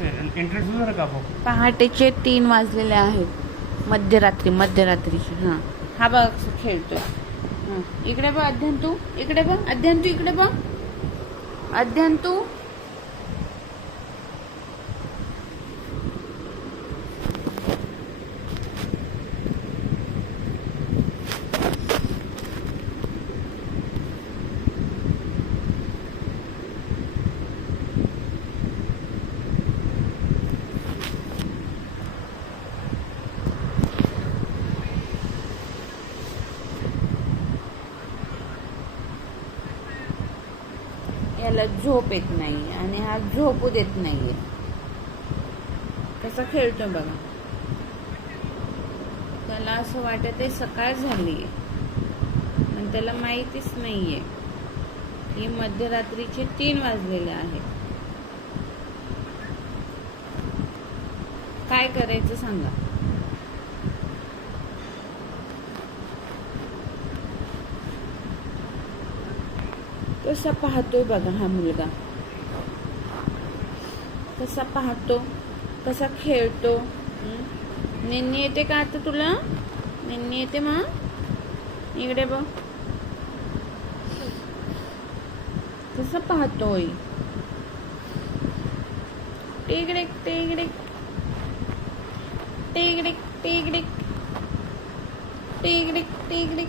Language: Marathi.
इंटरेस्ट झालं का आपण? पहाटेचे 3 वाजलेले आहेत. मध्यरात्रीचे. हां, हा बघ कसं खेळतोय. हां, इकडे बघ अध्ययन तू, इकडे बघ अध्ययन तू, इकडे बघ अध्ययन तू. याला झोप येत नाही आणि हा झोपू देत नाहीये. कसा खेळतोय बघा. त्याला असं वाटत आहे सकाळ झालीये, पण त्याला माहितीच नाहीये की मध्यरात्रीचे 3 वाजलेले आहेत. काय करायचं सांगा. कसा पाहतोय बघा हा मुलगा. कसा पाहतो, कसा खेळतो. निन्नी येते का आता तुला? निन्नी येते मा? इकडे बघ कसा पाहतोय. टिगडिक टिगडिक टिगडिक टिगडिक टिगडिक टिगडिक